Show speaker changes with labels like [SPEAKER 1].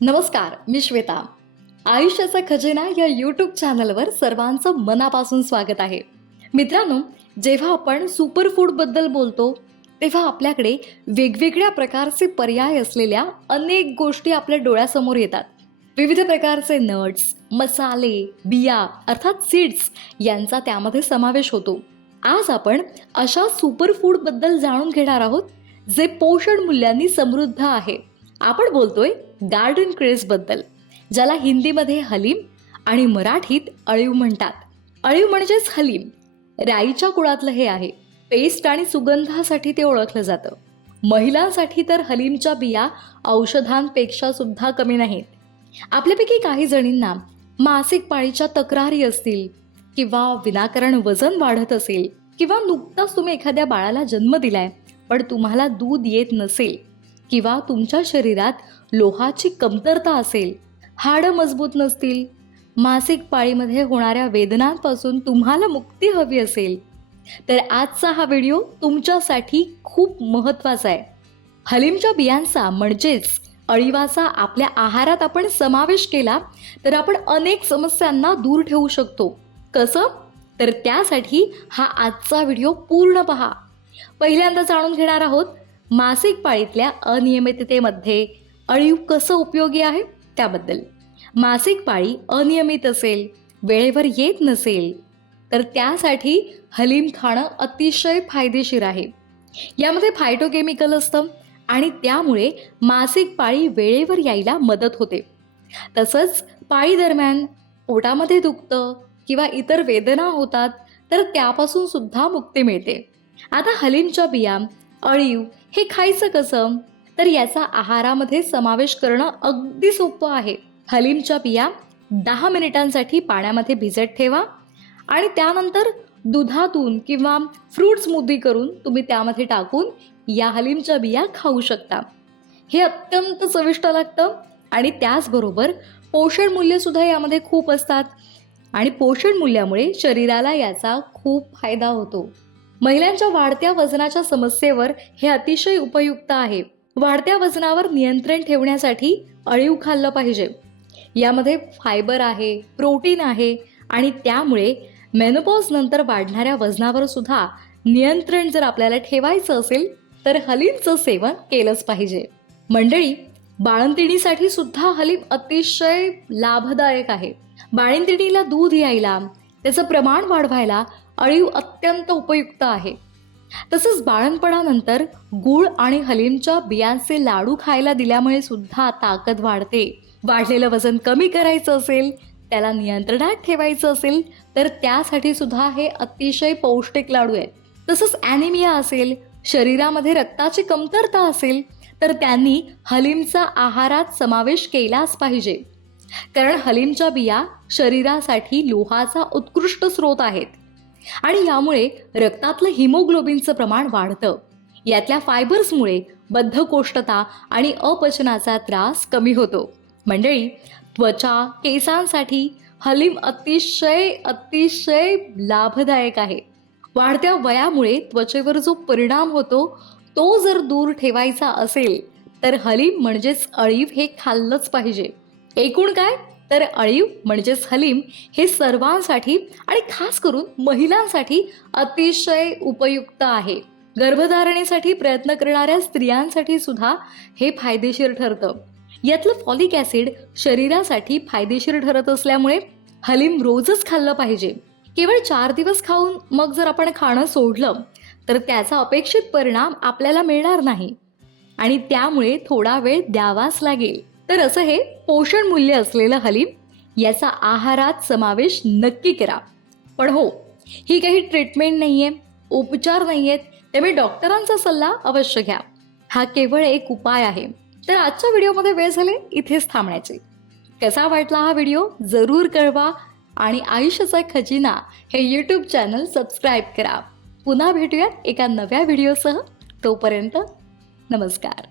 [SPEAKER 1] नमस्कार मी श्वेता. आयुष्याचा खजिना या यूट्यूब चॅनलवर सर्वांचं मनापासून स्वागत आहे. मित्रांनो जेव्हा आपण सुपरफूडबद्दल बोलतो तेव्हा आपल्याकडे वेगवेगळ्या प्रकारचे पर्याय असलेल्या अनेक गोष्टी आपल्या डोळ्यासमोर येतात. विविध प्रकारचे नट्स मसाले बिया अर्थात सीड्स यांचा त्यामध्ये समावेश होतो. आज आपण अशा सुपरफूडबद्दल जाणून घेणार आहोत जे पोषण मूल्यांनी समृद्ध आहे. आपण बोलतोय गार्डन क्रेजबद्दल ज्याला हिंदीमध्ये हलीम आणि मराठीत अळीव म्हणतात. अळीव म्हणजेच हलीम. राईच्या कुळातलं हे आहे. पेस्ट आणि सुगंधासाठी ते ओळखलं जातं. महिलांसाठी तर हलीमच्या बिया औषधांपेक्षा सुद्धा कमी नाहीत. आपल्यापैकी काही जणींना मासिक पाळीच्या तक्रारी असतील किंवा विनाकारण वजन वाढत असेल किंवा नुकताच तुम्ही एखाद्या बाळाला जन्म दिलाय पण तुम्हाला दूध येत नसेल किंवा तुमच्या शरीरात लोहाची कमतरता असेल हाडं मजबूत नसतील मासिक पाळीमध्ये होणाऱ्या वेदनांपासून तुम्हाला मुक्ती हवी असेल तर आजचा हा व्हिडिओ तुमच्यासाठी खूप महत्त्वाचा आहे. हलीमच्या बियांचा म्हणजेच अळीवाचा आपल्या आहारात आपण समावेश केला तर आपण अनेक समस्यांना दूर ठेवू शकतो. कसं? तर त्यासाठी हा आजचा व्हिडिओ पूर्ण पहा. पहिल्यांदा जाणून घेणार आहोत मासिक पाळीतल्या अनियमिततेमध्ये अळीव कसं उपयोगी आहे? त्याबद्दल. मासिक पाळी अनियमित असेल वेळेवर येत नसेल तर त्यासाठी हलीम खाणं अतिशय फायदेशीर आहे. यामध्ये फायटोकेमिकल असतं आणि त्यामुळे मासिक पाळी वेळेवर यायला मदत होते. तसंच पाळी दरम्यान पोटामध्ये दुखतं किंवा इतर वेदना होतात तर त्यापासून सुद्धा मुक्ती मिळते. आता हलीमच्या बिया अळीव हे खायचं कसं? तर याचा आहारामध्ये समावेश करणं अगदी सोपं आहे. हलीमच्या बिया दहा मिनिटांसाठी पाण्यामध्ये भिजत ठेवा आणि त्यानंतर दुधातून किंवा फ्रूट स्मूदी करून तुम्ही त्यामध्ये टाकून या हलीमच्या बिया खाऊ शकता. हे अत्यंत चविष्ट लागतं आणि त्याचबरोबर पोषण मूल्यसुद्धा यामध्ये खूप असतात. आणि पोषण मूल्यामुळे शरीराला याचा खूप फायदा होतो. महिलांच्या वाढत्या वजनाच्या समस्येवर हे अतिशय उपयुक्त आहे. वाढत्या वजनावर नियंत्रण ठेवण्यासाठी अळीव खाल्लं पाहिजे. यामध्ये फायबर आहे प्रोटीन आहे आणि त्यामुळे मेनोपॉज नंतर वाढणाऱ्या वजनावर सुद्धा नियंत्रण जर आपल्याला ठेवायचं असेल तर हलीमचं सेवन केलंच पाहिजे. मंडळी बाळंतिणीसाठी सुद्धा हलीम अतिशय लाभदायक आहे. बाळंतिणीला दूध यायला त्याचं प्रमाण वाढवायला अळीव अत्यंत उपयुक्त आहे. तसंच बाळणपणानंतर गूळ आणि हलीमच्या बियांचे लाडू खायला दिल्यामुळे सुद्धा ताकद वाढते. वाढलेलं वजन कमी करायचं असेल त्याला नियंत्रणात ठेवायचं असेल तर त्यासाठी सुद्धा हे अतिशय पौष्टिक लाडू आहेत. तसंच ॲनिमिया असेल शरीरामध्ये रक्ताची कमतरता असेल तर त्यांनी हलीमचा आहारात समावेश केलाच पाहिजे. कारण हलीमच्या बिया शरीरासाठी लोहाचा उत्कृष्ट स्रोत आहेत. आणि यामुळे रक्तातलं हिमोग्लोबिनचं प्रमाण वाढतं. यातल्या फायबर्समुळे बद्धकोष्ठता आणि अपचनाचा त्रास कमी होतो. मंडळी त्वचा केसांसाठी हलीम अतिशय अतिशय लाभदायक आहे. वाढत्या वयामुळे त्वचेवर जो परिणाम होतो तो जर दूर ठेवायचा असेल तर हलीम म्हणजेच अळीव हे खाल्लंच पाहिजे. एकूण काय? तर अळीव म्हणजेच हलीम हे सर्वांसाठी आणि खास करून महिलांसाठी अतिशय उपयुक्त आहे. गर्भधारणेसाठी प्रयत्न करणाऱ्या स्त्रियांसाठी सुद्धा हे फायदेशीर ठरतं. यातलं फॉलिक ॲसिड शरीरासाठी फायदेशीर ठरत असल्यामुळे हलीम रोजच खाल्लं पाहिजे. केवळ चार दिवस खाऊन मग जर आपण खाणं सोडलं तर त्याचा अपेक्षित परिणाम आपल्याला मिळणार नाही. आणि त्यामुळे थोडा वेळ द्यावाच लागेल. तर असं हे पोषण मूल्य असलेलं हलीम याचा आहारात समावेश नक्की करा. पण हो ही काही ट्रीटमेंट नाही आहे उपचार नाही आहेत त्यामुळे डॉक्टरांचा सल्ला अवश्य घ्या. हा केवळ एक उपाय आहे. तर आजच्या व्हिडिओमध्ये वेळ झाले इथेच थांबण्याचे. कसा वाटला हा व्हिडिओ जरूर कळवा आणि आयुष्याचा खजिना हे यूट्यूब चॅनल सबस्क्राईब करा. पुन्हा भेटूयात एका नव्या व्हिडिओसह. तोपर्यंत नमस्कार.